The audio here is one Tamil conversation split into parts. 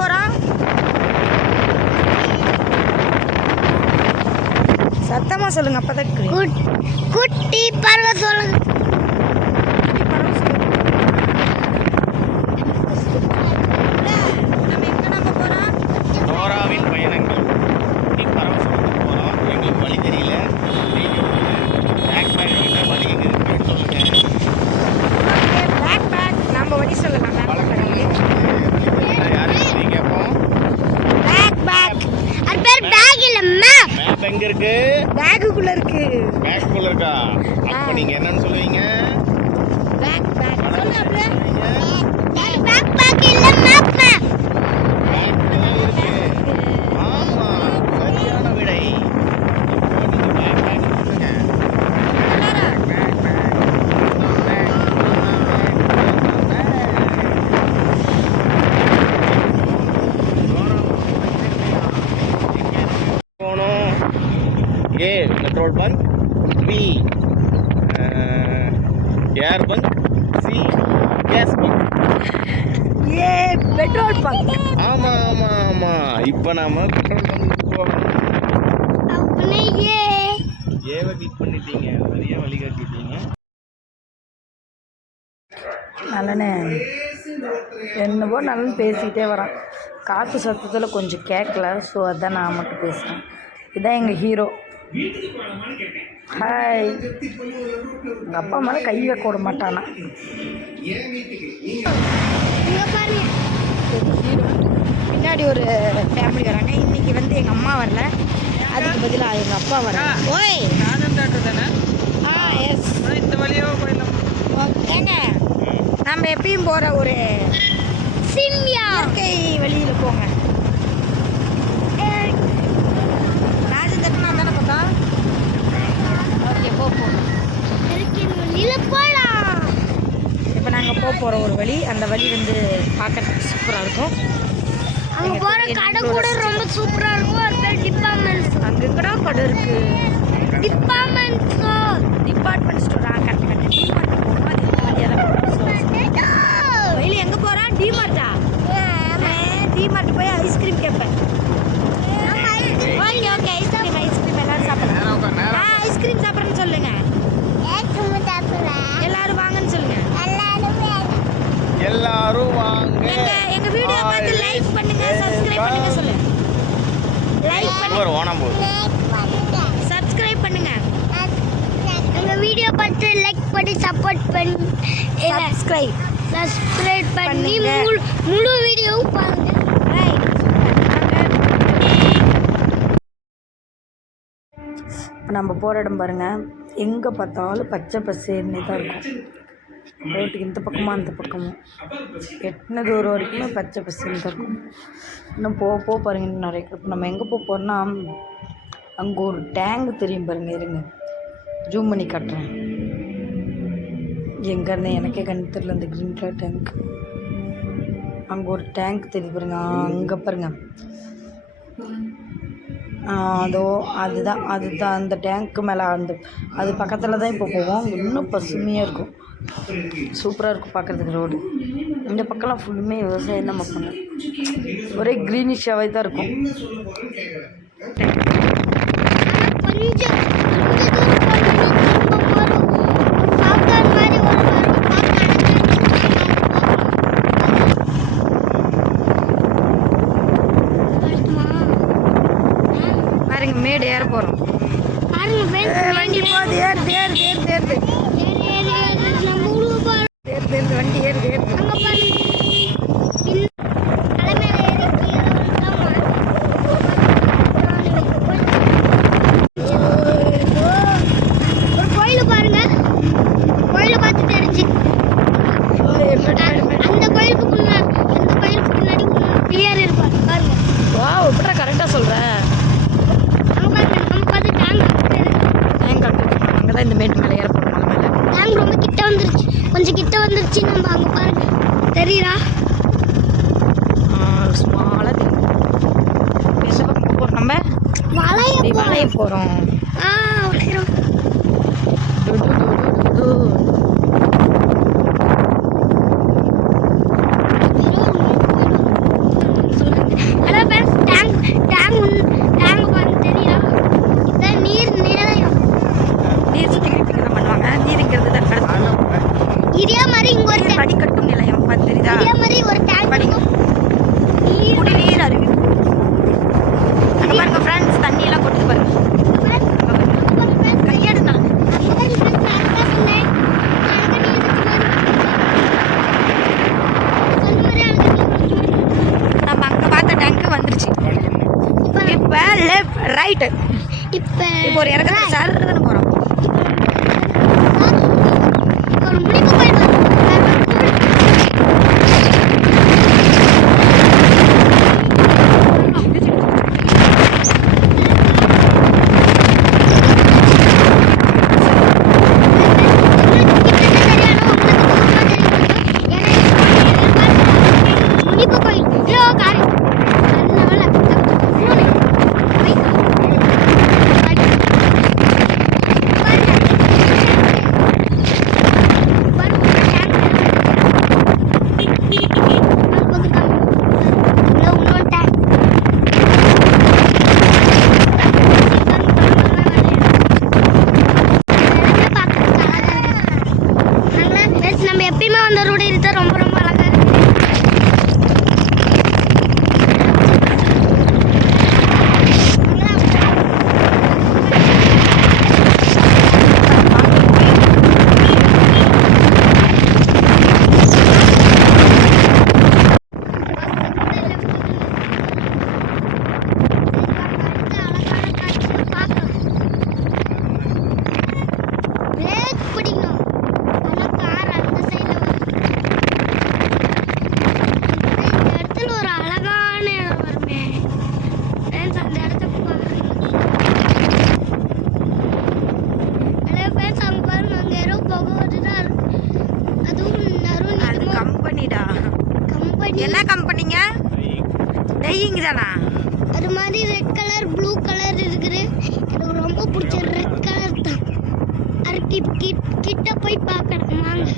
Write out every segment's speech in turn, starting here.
போகிறோம்? சத்தமாக சொல்லுங்கள், அப்போ தான் குட்டி பறவை சொல்லுங்க. எங்க இருக்கு? பேக்குக்குள்ள இருக்கு. பேக்குக்குள்ள இருக்கா? அப்ப நீங்க என்னன்னு சொல்லுவீங்க? பேக் பேக் சொல்லுங்க. பேக் பேக் இல்ல மேப் மேப். பேக் தான் இருக்கு. ஆமா, சரியான விடை. இப்போ நீங்க பேக் பேக் சொல்லுங்க. A petrol bunk, B air bunk, C gas bunk. A petrol bunk. ஆமா ஆமா ஆமா, இப்போ நாம பெட்ரோல் பங்க் போறோம். அப்பனே ஏவை கிளிக் பண்ணிட்டீங்க, நிறைய வழி காட்டிட்டீங்க. நல்லனே என்னவோ நல்ல பேசிக்கிட்டே வரான். காற்று சத்தத்தில் கொஞ்சம் கேட்கல, ஸோ அதான் நான் மட்டும் பேசுகிறேன். இதுதான் எங்கள் ஹீரோ. ஹாய். எங்கள் அப்பா மேலே கை வைக்க விட மாட்டானா. பின்னாடி ஒரு ஃபேமிலி வராங்க. இன்னைக்கு வந்து எங்கள் அம்மா வரல, அதுக்கு பதிலாக எங்கள் அப்பா வர. ஓய் தானே? எஸ். இந்த வழியாக போயிடலாம். ஏங்க நம்ம எப்பயும் போகிற ஒரு இயற்கை வழியில் போங்க. ராஜதட்டனா தானே பார்த்தா? ஓகே, போகலாம். இப்போ நாங்கள் போகிற ஒரு வழி, அந்த வழி வந்து பார்க்கறதுக்கு சூப்பராக இருக்கும். அங்கே போகிற கடை கூட ரொம்ப சூப்பராக இருக்கும். அது பேர் டிபார்ட்மெண்ட். அங்கே கூட கடை இருக்குது. Department store. Department store. Correct correct. DMart போகணும். அது இந்த வழியாக தான் வழியில் எங்கே போகிறோம்? டிமார்ட்டா? டிமார்ட் போய் ஐஸ்கிரீம் கேட்பேன். ஓகே ஓகே, ஐஸ்கிரீம் எல்லாரும் சாப்பிடலாம். ஐஸ்கிரீம் சாப்பிட்றேன்னு சொல்லுங்க. எல்லாரும் வாங்கன்னு சொல்லுங்க. எல்லாரும் வாங்க. எங்க வீடியோ பார்த்து லைக் பண்ணுங்க, சப்ஸ்கிரைப் பண்ணுங்க சொல்லுங்க. லைக் பண்ணுங்க. ஓணம் போகுது. சப்ஸ்கிரைப் பண்ணுங்க. எங்க வீடியோ பார்த்து லைக் பண்ணி சப்போர்ட் பண்ணி சப்ஸ்கிரைப் பண்ணி முழு வீடியோவும் பாருங்க. நம்ம போகிற இடம் பாருங்கள், எங்கே பார்த்தாலும் பச்சை பசேர்னே தான் இருக்கும். ரோட்டுக்கு இந்த பக்கமாக அந்த பக்கமும் எட்டின தூரம் வரைக்குமே பச்சை பசேர்னு தான் இருக்கும். இன்னும் போக பாருங்க, இன்னும் நிறைய. இப்போ நம்ம எங்கே போகிறோன்னா, அங்கே ஒரு டேங்க் தெரியும் பாருங்கள். இருங்க, ஜூம் பண்ணி காட்டுறேன். எங்கன்னு எனக்கே கண்ணு தெரியல. அந்த க்ரீன் கலர் டேங்க், அங்கே ஒரு டேங்க் தெரியுது பாருங்க. அங்கே பாருங்கள், அதுதான் அந்த டேங்க்கு மேலே அது பக்கத்தில் தான் இப்போ போவோம். இன்னும் பசுமையாக இருக்கும், சூப்பராக இருக்கும் பார்க்குறதுக்கு. ரோடு இந்த பக்கம்லாம் ஃபுல்லுமே விவசாயம் தான் பண்ணோம். ஒரே க்ரீனிஷாகவே தான் இருக்கும். பாருங்க, மேடு ஏற போகிறோம். வண்டி போகுது, ஏறுது வண்டி ஏறுது. ஒரு கோயில் பாருங்க, கோயில பார்த்து தெரிஞ்சு அந்த கோயிலுக்கு முன்னாடி பிள்ளையார் இருப்பார் பாருங்க. வா, எப்படா கரெக்டாக சொல்கிறேன். அங்கே தான் இந்த மேட்டு மேலே ஏற போகிறோம். மலை மேலே டேங்க் ரொம்ப கிட்ட வந்துருச்சு, கொஞ்சம் கிட்ட வந்துருச்சு. நம்ம அங்கே பாருங்க, தெரியுதா? ஸ்மாலாக தெரியும். எந்த பக்கம் போகிறோம்? நம்ம வளைய போகிறோம். வளையிறோம். அதே மாதிரி ஒரு டேங்க் இருக்கும். குடிநீர் அருவி. அங்க பாருங்க ஃப்ரெண்ட்ஸ், தண்ணி எல்லாம் கொட்டுது பாருங்க. கையெடுங்க. நம்ம அங்க பார்த்த டேங்க் வந்துருச்சு. இப்போ லெஃப்ட் ரைட். இப்போ ஒரு இறக்கத்துல சர்றதுன்னு போறோம். ஒரு முடிப்பு போயிட்டு நம்ம எப்பயுமே வந்த ரோடு இருந்தா ரொம்ப ரொம்ப அழகா இருக்கு. பிரேக் பிடிக்கணும். ஆனா கார் அந்த சைடுல இந்த இடத்துல ஒரு அழகான இடம் வருமே ஃப்ரெண்ட்ஸ். அந்த இடத்த பாருங்க. ஹலோ ஃப்ரெண்ட்ஸ், அங்க பாருங்க, அங்க ஏதோ புகை வருதுதான். அதுவும் அது கம்பெனிடா. கம்பெனி. என்ன கம்பெனிங்க? டெய்யிங் தானா? அது மாதிரி ரெட் கலர் ப்ளூ கலர் இருக்குது. எனக்கு ரொம்ப பிடிச்ச ரெட் கலர் தான். அது கிட்ட போய் பார்க்கணும். வாங்க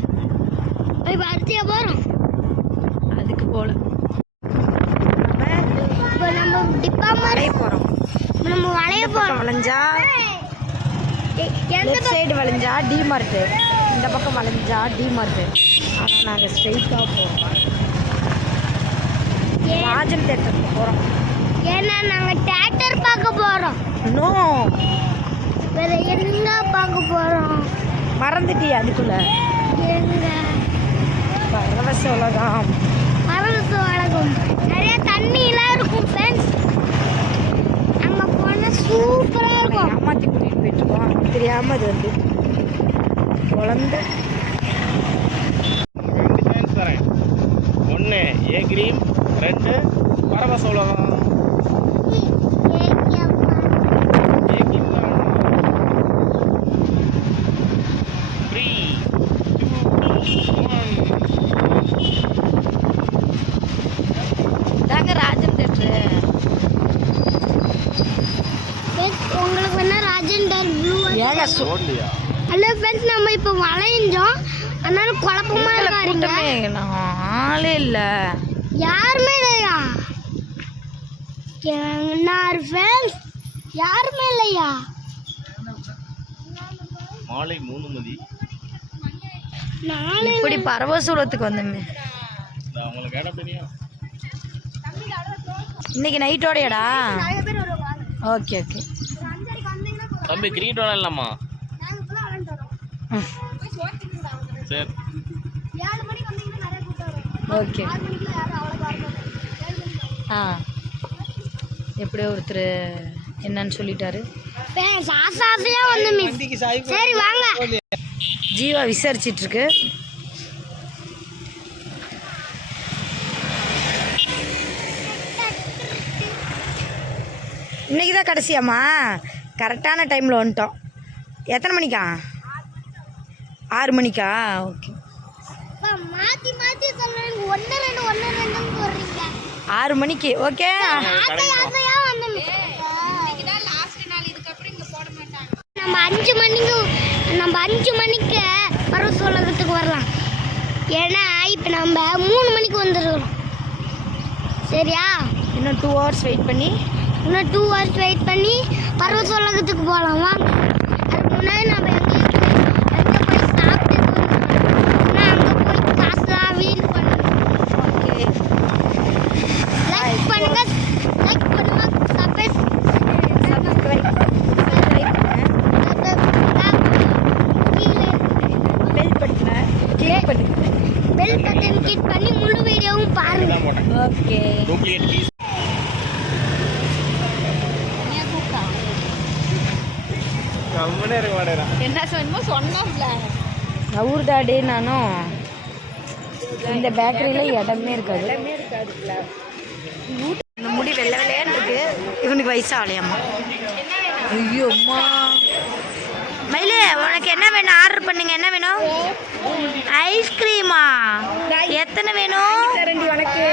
போய் பார்த்தியா போகிறோம். அதுக்கு போல இப்போ நம்ம டிப்பா மாதிரி வளைய போறோம். நம்ம வளைய போகிறோம். வளைஞ்சா எந்த லெஃப்ட் சைடு வளைஞ்சா டிமார்ட், இந்த பக்கம் வளைஞ்சா டிமார்ட். ஆனால் நாங்கள் ஸ்ட்ரெயிட்டாக போகிறோம். ராஜன் தேட்டருக்கு போகிறோம். ஏன்னா நாங்கள் தியேட்டர் பார்க்க போகிறோம். நோ, வேற எங்க பார்க்க போகிறோம்? மறந்துட்டியா? அதுக்குள்ள எங்க பரவச உலகம். பரவச உலகம். நிறைய தண்ணியெல்லாம் இருக்கும் ஃப்ரெண்ட்ஸ். அங்கே போனால் சூப்பராக இருக்கும். ஏமாற்றி கூட்டிகிட்டு போயிட்டுருக்கோம். தெரியாமல் அது வந்து குழந்தை. 2 சான்ஸ் தரேன். 1 ஏ கிரீம், 2 பரவச உலகம். ஏ கிரீம் தான் வேணும். 3 2 1. தாங்க ராஜன் தேட்டரு. உங்களுக்கு வேணா ராஜன் டால் ப்ளூ. ஏங்க ரோட்லையா? ஹலோ ஃப்ரெண்ட்ஸ், நம்ம இப்போ வளைஞ்சோம். அதனால குழப்பமா இருக்காருங்க. ஆளே இல்லை. யாருமே இல்லையா? ஃப்ரெண்ட்ஸ் யாருமே இல்லையா? மாலை 3 மணி. நாலு இப்படி பரவசூலத்துக்கு வந்தோமே. அவங்களுக்கு இடம் தெரியும். இன்னைக்கு நைட்டோடையடா? நிறைய பேர் வருவாங்க. Okay okay. தம்பி கிரீன் விளையாடலாமா? நாங்கள் இப்போலாம் விளையாண்டு வரோம். சரி. 7 மணிக்கு வந்தீங்கன்னா நிறைய கூட்டம் வரும். ஓகே. 6 மணிக்குலாம் யாரும் அவ்வளோ வரணும். 7 மணிக்கு ஆ, எப்படியோ ஒருத்தர் என்னன்னு சொல்லிட்டாரு. ஆசையா வந்து மிஸ். சரி வாங்க. ஜீவா விசாரிச்சிட்டு இருக்கு. இன்னைக்கு தான் கடைசியாம்மா? கரெக்டான டைமில் வந்துட்டோம். எத்தனை மணிக்கா? 6 மணிக்கா? ஓகே. மாத்தி மாத்தி சொல்றீங்க. 1 2 1 2 சொல்றீங்க. 6 மணிக்கு. ஓகே. ஆசையா வந்து மிஸ். இன்னைக்கு தான் லாஸ்ட் நாள். இதுக்கு அப்புறம் இங்க போட மாட்டாங்க. நம்ம 5 மணிக்கு பரவச உலகத்துக்கு வரலாம். ஏன்னா இப்போ நம்ம 3 மணிக்கு வந்துடுறோம். சரியா? இன்னும் 2 hours வெயிட் பண்ணி இன்னும் 2 hours வெயிட் பண்ணி பரவச உலகத்துக்கு போகலாம். வாங்க. அதுக்கு முன்னாடி நம்ம எங்கே போய் சாப்பிட்டு அங்கே போய் காசுலாம் வீண் பண்ணணும். தான் போட்டேன். ஓகே. Duplicate keys. கம்முனே இருக்க மாட்டேறா. என்ன சொன்னமோ சொன்னோம்ல. ஊர் டாடி நானும் இந்த பேக்கரியில் இடமே இருக்காது. இந்த முடி வெள்ளை வெள்ளையான்னு இருக்கு. இவனுக்கு வயசாகலையாம்மா. ஐயோ அம்மா. மயிலே உனக்கு என்ன வேணும்? ஆர்டர் பண்ணுங்க. என்ன வேணும்? ஐஸ்கிரீமா? எத்தனை வேணும்? உனக்கு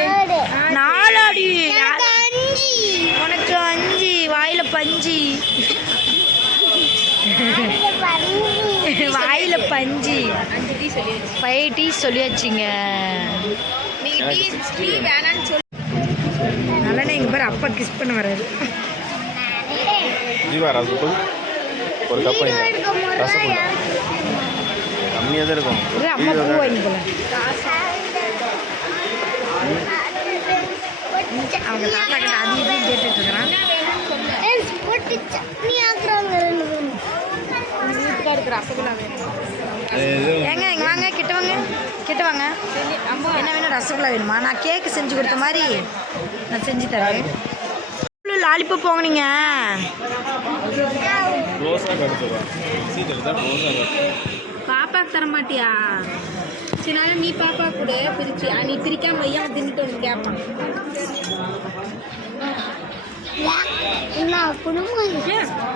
4 அடி. உனக்கு 5. வாயில பஞ்சு. வாயில பஞ்சு. 5 டீ சொல்லியாச்சுங்க. நல்லனே எங்க பேர் அப்பா கிஸ் பண்ண வராது. ஜீவா ரசகுல் ஒரு கப் ரசகுல்லா கம்மியாக தான் இருக்கும். அம்மா பூ வாங்கிக்கலாம். அவங்க தாத்தா கிட்ட அது இது கேட்டுட்டு இருக்கிறான். ஏங்க இங்க வாங்க, கிட்ட வாங்க, கிட்ட வாங்க. என்ன வேணும்? ரசகுல்லா வேணுமா? நான் கேக்கு செஞ்சு கொடுத்த மாதிரி நான் செஞ்சு தரேன். லாலிபப் போங்க. பாப்பாக்கு தர மாட்டியா? சரி நீ பாப்பா கூட பிரிச்சு நீ பிரிக்காம ஐயா தின்னுட்டு வந்து கேட்பான்.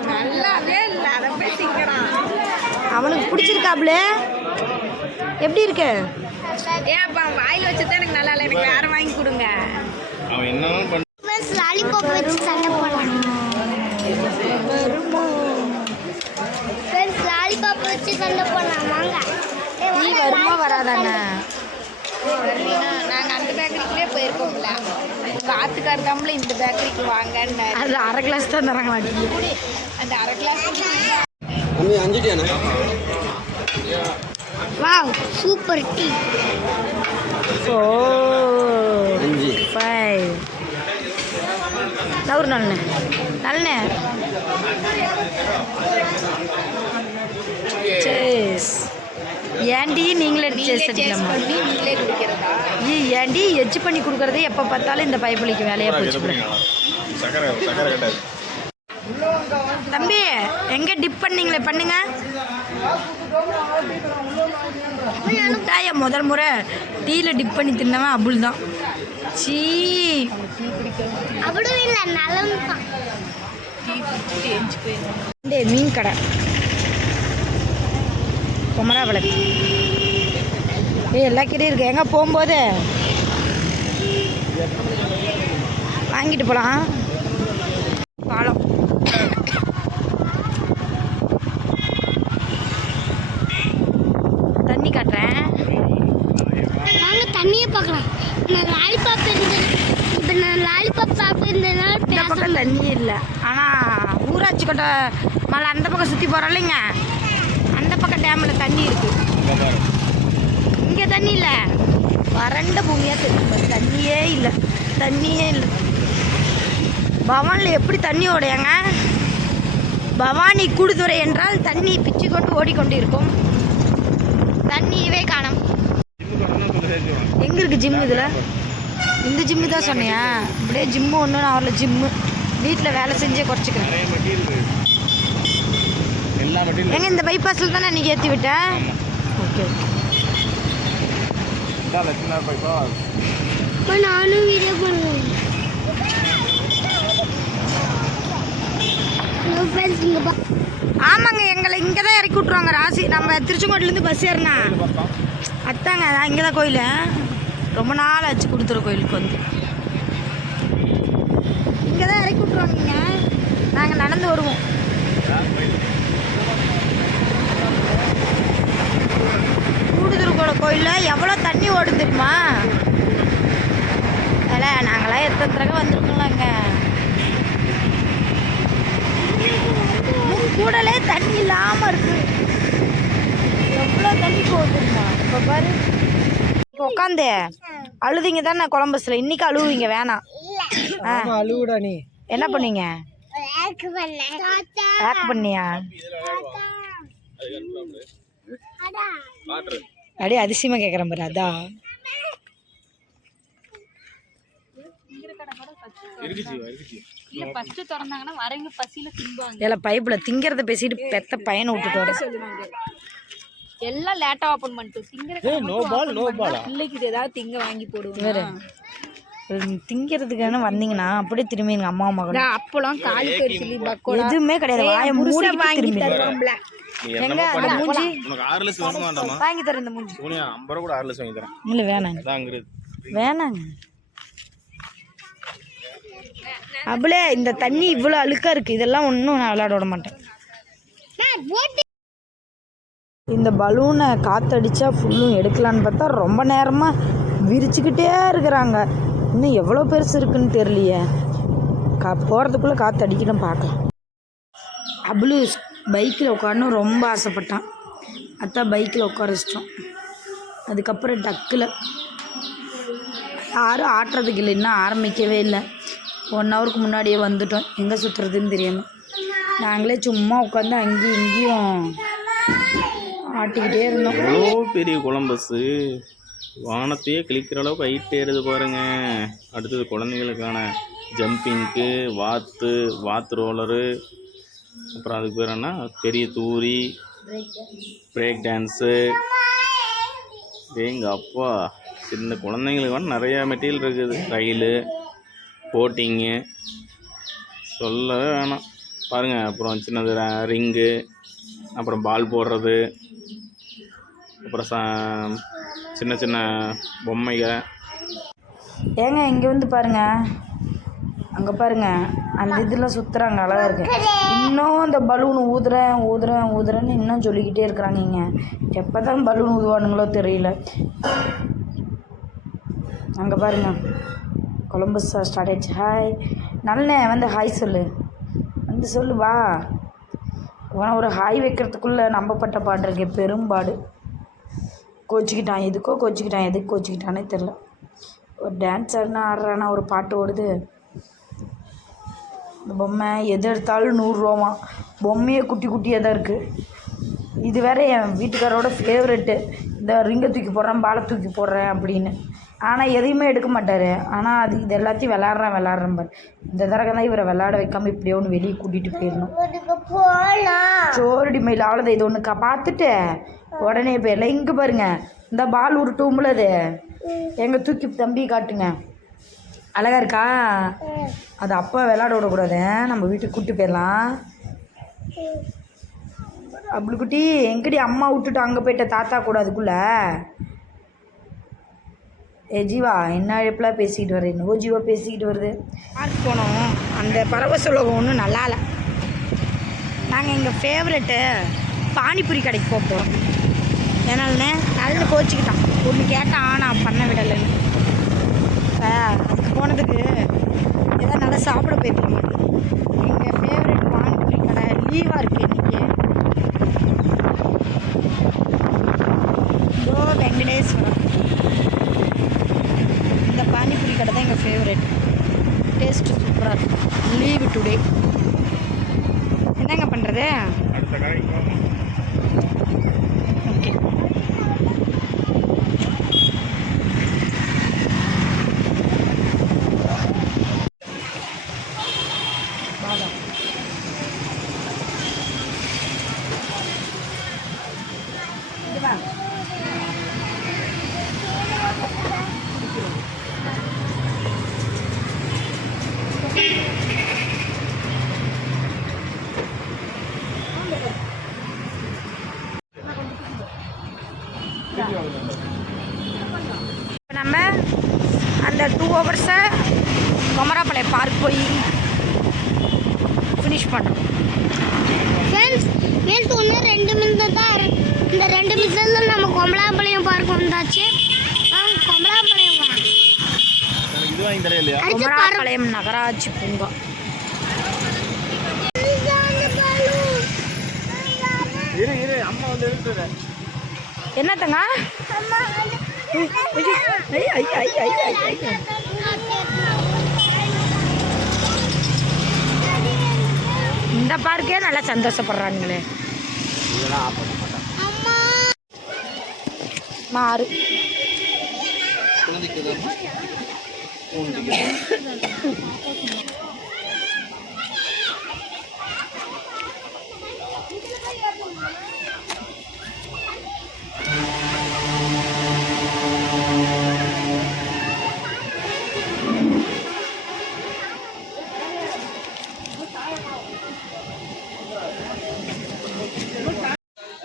நல்லாவே இல்லை, அதை போய் திங்கிறான். அவனுக்கு பிடிச்சிருக்காப்ல. எப்படி இருக்கு? ஏன் அப்பா வாயில் வச்சுதான் எனக்கு நல்லா இல்லை, எனக்கு வேற வாங்கி கொடுங்க. அவன் என்ன லாலிபாப் வச்சு சண்டை போடலாம். லாலிபாப் வச்சு சண்டை போடலாம். வாங்க. நீ வருமா வராதானே? நாங்கள் அந்த பேக்கரிக்குள்ளே போயிருக்கோம்ல. உங்கள் ஆத்துக்கார் தாம்ல இந்த பேக்கரிக்கு வாங்கன்னு. அது அரை கிளாஸ் தான் தராங்க. அந்த அரை கிளாஸ். Wow super tea. 4 5 நவுறு நல்ல நல்ல சேஸ். ஏன்டி நீங்களே சேஸ் அடிக்கலாமா? நீங்களே குடிக்கிறதா? ஏன்டி எச்சு பண்ணி கொடுக்குறதே எப்போ பார்த்தாலும் இந்த பைப்பிளிக்கு வேலையாக போச்சு. தம்பி எங்கே டிப் பண்ணீங்களே பண்ணுங்க. தாயா முதல் முறை டீயில் டிப் பண்ணி தின்னவன் அபுல் தான். சீ அப்படியும் இல்லை, நலம் தான். மீன் கடை குமராவளத்து. எல்லா கீரையும் இருக்கு. எங்கே போகும்போது வாங்கிட்டு போகலாம். பாலம் தண்ணி காட்டுறேன். நாங்கள் தண்ணியை பார்க்கலாம். நான் லாலிபாப் இருந்தேன். இப்போ நான் லாலிபாப் சாப்பிட்றதுனால இந்த பக்கம் தண்ணி இல்லை. ஆனால் ஊராட்சி கொட்டை மலை அந்த பக்கம் சுற்றி போகிறோம் இல்லைங்க, அந்த பக்கம் டேமில் தண்ணி இருக்குது. இங்கே தண்ணி இல்லை, வறண்ட பூமியாக தெரியும். தண்ணியே இல்லை, தண்ணியே இல்லை. பவானில் எப்படி தண்ணி ஓடையாங்க? பவானி கூடுதுறை என்றால் தண்ணி பிச்சு கொண்டு ஓடிக்கொண்டு இருக்கும். தண்ணியவே காணோம். எங்கே இருக்குது ஜிம்? இதில் இந்த ஜிம்மு தான் சொன்னியா? அப்படியே ஜிம்மு ஒன்று. நான் வரல ஜிம்மு, வீட்டில் வேலை செஞ்சே குறைச்சிக்கிறேன். எங்க இந்த பைபாஸில் தானே அன்றைக்கி ஏற்றி விட்டேன். Okay okay. நானும் வீடியோ பண்ணுவேன். ஆமாங்க, எங்களை இங்கே தான் இறக்கி விட்ருவாங்க. ராசி நம்ம திருச்செங்கோட்டிலேருந்து பஸ் ஏறினா அத்தாங்க இங்கே தான் கோயில். ரொம்ப நாள் ஆச்சு கொடுத்துற கோயிலுக்கு வந்து. இங்கே தான் இறக்கி விட்ருவாங்க. நாங்கள் நடந்து வருவோம். கூடுதுறை கோயிலில் எவ்வளோ தண்ணி ஓடும் தெரியுமா? அதில் நாங்களாம் எத்தனை தடவை வந்திருக்கோம்லாங்க. கூடலே தண்ணி இல்லாமல் இருக்கு. எவ்வளோ தண்ணி போகுதுமா? இப்போ பாரு, இப்போ உட்காந்து அழுதிங்க தானே கொலம்பஸில். இன்னைக்கு அழுவுவீங்க வேணாம். அழுவுடா நீ. என்ன பண்ணீங்க? ஹேக் பண்ணியா? அப்படியே அதிசயமாக கேட்குறேன் பாரு. அதான் இருக்கு ஜீவா, இருக்கு ஜீவா. இல்ல ஃபர்ஸ்ட் திறந்தாங்கன்னா வரவங்க பசியில திங்குவாங்க. இதில் பைப்பில் திங்கிறத பேசிட்டு பெத்த பையனை விட்டுட்டு வர சொல்லுவாங்க எல்லாம் லேட்டா ஓபன் பண்ணிட்டு திங்கிற ஏய், no ball, no ball ஆ? பிள்ளைக்கு ஏதாவது திங்க வாங்கி போடுவோம். வேறு திங்கிறதுக்கான வந்தீங்கன்னா அப்படியே திரும்பி எங்கள் அம்மா அம்மா கூட அப்பளம் காலிஃபிளவர் சில்லி பக்கோடா எதுவுமே கிடையாது வாயை மூடி வாங்கி திரும்பி தருவாங்கல. நீ என்னமோ பண்ணு. உனக்கு 6 லட்சம் வாங்க வேண்டாமா? வாங்கி தரேன் இந்த மூஞ்சி சோனியா 50 ரூபா கூட 6 லட்சம் வாங்கி தரேன். இல்லை வேணாங்க அதான் அங்க இருக்கு. வேணாங்க அப்படியே இந்த தண்ணி இவ்வளோ அழுக்காக இருக்குது இதெல்லாம் ஒன்றும் நான் விளையாட விட மாட்டேன் இந்த பலூனை காற்றடிச்சா ஃபுல்லும் எடுக்கலான்னு பார்த்தா ரொம்ப நேரமாக விரிச்சுக்கிட்டே இருக்கிறாங்க இன்னும் எவ்வளோ பெருசு இருக்குன்னு தெரியலையே போகிறதுக்குள்ளே காற்று அடிக்கணும் பார்க்கலாம் அவ்வளோ பைக்கில் உட்காரணும் ரொம்ப ஆசைப்பட்டான் அதான் பைக்கில் உட்கார வச்சிட்டோம் அதுக்கப்புறம் டக்கில் யாரும் ஆட்டுறதுக்கு இல்லை இன்னும் ஆரம்பிக்கவே இல்லை 1 ஹவருக்கு முன்னாடியே வந்துட்டோம் எங்கே சுற்றுறதுன்னு தெரியாமல் நாங்களே சும்மா உட்காந்து அங்கேயும் இங்கேயும் ஆட்டிக்கிட்டே இருந்தோம் எவ்வளோ பெரிய கொலம்பஸ்ஸு வானத்தையே கிழிக்கிற அளவுக்கு ஹைட் ஏறுது பாருங்க. அடுத்தது குழந்தைங்களுக்கான ஜம்பிங்க்கு வாத்து ரோலரு, அப்புறம் அதுக்கு பேர் என்ன பெரிய தூரி, பிரேக் டான்ஸு. எங்கள் அப்பா சின்ன குழந்தைங்களுக்கு வந்து நிறையா மெட்டீரியல் இருக்குது. ரயிலு, போட்டிங்கு சொல்லவே வேணாம் பாருங்கள். அப்புறம் சின்னது ரிங்கு, அப்புறம் பால் போடுறது, அப்புறம் சின்ன சின்ன பொம்மைகள். ஏங்க இங்கே வந்து பாருங்கள் அங்கே பாருங்கள் அந்த இதில் சுற்றுறாங்க அழகாக இருக்கு இன்னும் அந்த பலூன் ஊதுறேன்னு இன்னும் சொல்லிக்கிட்டே இருக்கிறாங்க இங்கே எப்போ தான் பலூன் ஊதுவானுங்களோ தெரியல அங்கே பாருங்கள் கொலம்பஸ் ஸ்டார்ட் ஆயிடுச்சு ஹாய் நல்ல வந்து ஹாய் சொல்லு வா ஒரு ஹாய் வைக்கிறதுக்குள்ளே நம்பப்பட்ட பாடு இருக்கே பெரும்பாடு கோச்சிக்கிட்டான் எதுக்கு கோச்சிக்கிட்டானே தெரில ஒரு டான்ஸ் ஆடுறானா ஒரு பாட்டு ஓடுது இந்த பொம்மை எது எடுத்தாலும் 100 ரூபாமா பொம்மையே குட்டியாக தான் இருக்குது இது வேற என் வீட்டுக்காரோட ஃபேவரெட்டு இந்த ரிங்கை தூக்கி போடுறேன் பாலை தூக்கி போடுறேன் அப்படின்னு ஆனால் எதையுமே எடுக்க மாட்டார் ஆனால் அது இது எல்லாத்தையும் விளாட்றேன் பாரு இந்த தடவை தான் இவரை விளாட வைக்காமல் இப்படியே ஒன்று வெளியே கூட்டிகிட்டு போயிடணும் சோரடி மயில் அவ்வளோதான் இது ஒன்று பார்த்துட்டு உடனே இப்போ எல்லாம் இங்கே பாருங்க இந்த பால் உருட்டும்ல அது எங்கள் தூக்கி தம்பி காட்டுங்க அழகா இருக்கா அது அப்பா விளாட விடக்கூடாது நம்ம வீட்டுக்கு கூப்பிட்டு போயிடலாம் அப்படி குட்டி எங்கடி அம்மா விட்டுட்டு அங்கே போயிட்ட தாத்தா கூட அதுக்குள்ள ஜீவா என்ன எப்பெல்லாம் பேசிக்கிட்டு வருது என்னவோ ஜீவா பேசிக்கிட்டு வருது பார்க் போனோம் அந்த பரவச உலகம் ஒன்றும் நல்லா இல்லை நாங்கள் எங்கள் ஃபேவரெட்டு பானிபூரி கடைக்கு போக போகிறோம் ஏன்னாலுமே நல்ல கோச்சிக்கிட்டான் ஒன்று கேட்டான் நான் பண்ண விடலைன்னு அதுக்கு போனதுக்கு ஏதாவது நல்லா சாப்பிட போயிருக்கோம் எங்கள் ஃபேவரெட் பானிபூரி கடை லீவாக இருக்குது இன்றைக்கி வெங்கடேஸ்வரம் இந்த பானிபூரி கடை தான் எங்கள் ஃபேவரெட் டேஸ்ட்டு சூப்பராக இருக்கும் லீவு டுடே என்னங்க பண்ணுறது ஓகே நம்ம அந்த 2 ஹவர்ஸை குமராபாளையம் பார்க் போய் ஃபினிஷ் பண்ணுறோம் ஃப்ரெண்ட்ஸ் நேற்று ஒன்று 2 மினிட் தான் இந்த 2 நிமிஷத்தில் நம்ம கொமலாபாளையம் பார்க் வந்தாச்சு கொமலாபாளையம் குமராபாளையம் நகராட்சி பூங்கா அம்மா வந்து எடுத்துற என்னத்தங்க இந்த பார்க்கே நல்லா சந்தோஷப்படுறானுங்களே மாறு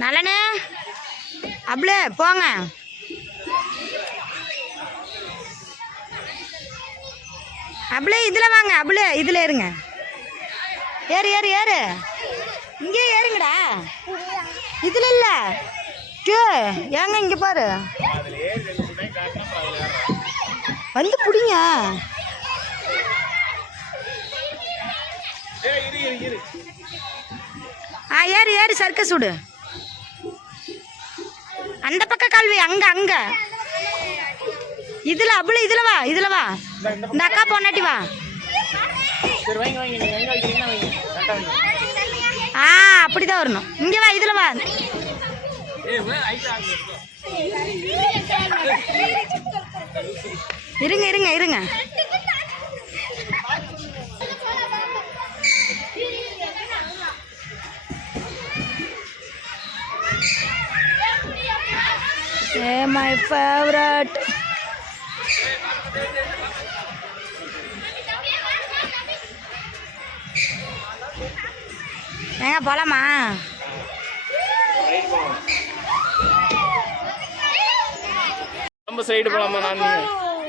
நல்லனே அப்ளே போங்க. அப்ளே இதில் வாங்க. அப்ளே இதில் ஏறுங்க. ஏறு ஏறு ஏறு. இங்கே ஏறுங்கடா. இதில் இல்லை ஏங்க இங்கே பாரு வந்து பிடிங்க. ஏறு ஏறு சர்க்கஸ் விடு. அந்த பக்கம் கால்வி அங்கே அங்கே இதில் அவ்வளோ இதில் வா இதில் வா. இந்த அக்கா பொண்ணாட்டி வா. அப்படிதான் வரணும். இங்கே வா இதில் வா. இருங்க இருங்க இருங்க. my favorite. ஏங்க போலாமா? கொலம்பஸ் ரைடு போலாமா? நான்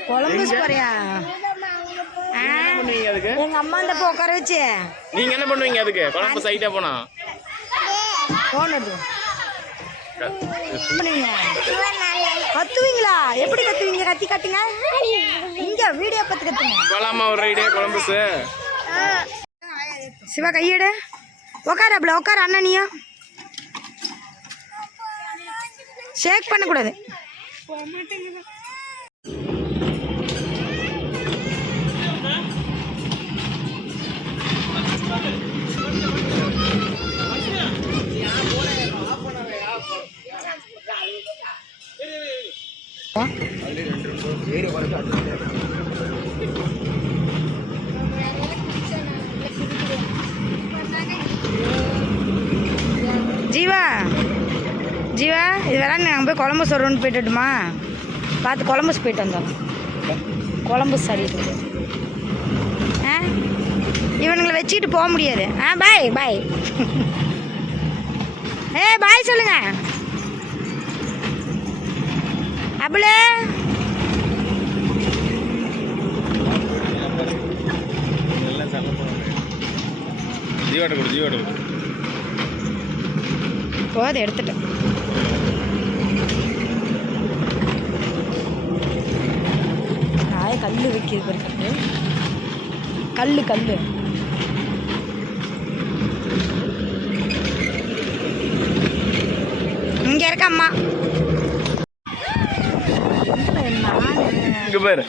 கொலம்பஸ் போறியா? அதுக்கு எங்க அம்மா இந்த உட்கார வச்சு நீங்க என்ன பண்ணுவீங்க? அதுக்கு கொலம்பஸ் ரைடா போனா போன் எடுத்து கத்துவீங்களா? எப்படி கத்துவீங்க? கத்தி காட்டுங்க. இங்க வீடியோ பார்த்து கத்துங்க. போலாமா ஒரு ரைடு கொலம்பஸ்? சிவா கையெடு. உட்கார அப்பல உட்கார. அண்ணனியா ஷேக் பண்ணக்கூடாது. ஜீவா ஜீவா இதெல்லாம் நாங்கள் போய் கொலம்பஸ் வரும்னு போயிட்டுமா? பார்த்து கொலம்பஸ் போயிட்டு வந்தோம். கொலம்பஸ் சரி இவனுங்களை வச்சுக்கிட்டு போக முடியாது. பாய் பாய். பாய் சொல்லுங்க. அபுலே ஜீவாட்ட கொடு ஜீவாட்ட கொடு. போதை எடுத்துட்டேன். கல் வைக்கிறது இருக்கிறது. கல் கல் இங்க இருக்க அம்மா. இங்க பாரு.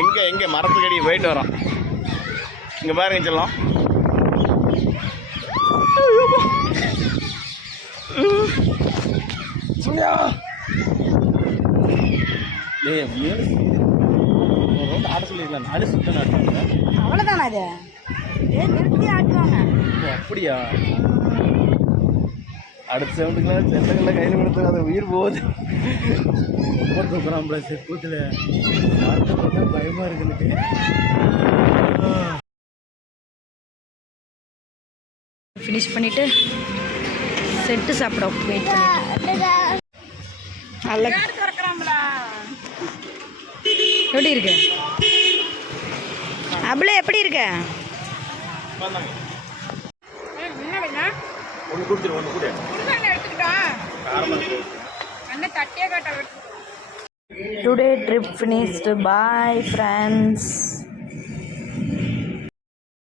எங்க எங்க மரத்துக்கடி போயிட்டு வரோம். இங்க பாருங்க செல்லம். அவ்வளோதானா? அது நிறுத்தி ஆட்டுவாங்க. அப்படியா? அடுத்த செவன்ட்டுக்குலாம் சென்டங்களில் கையில் கொடுத்து அதை உயிர் போகுது. ரொம்ப தூக்குறாம்பள கூத்துல பயமாக இருக்கு. ஃபினிஷ் பண்ணிவிட்டு செட்டு சாப்பிட வெயிட் பண்ணிட்டு நல்ல எப்படி இருக்கு? அவ்வளோ எப்படி இருக்கு? Today trip finished. Bye friends.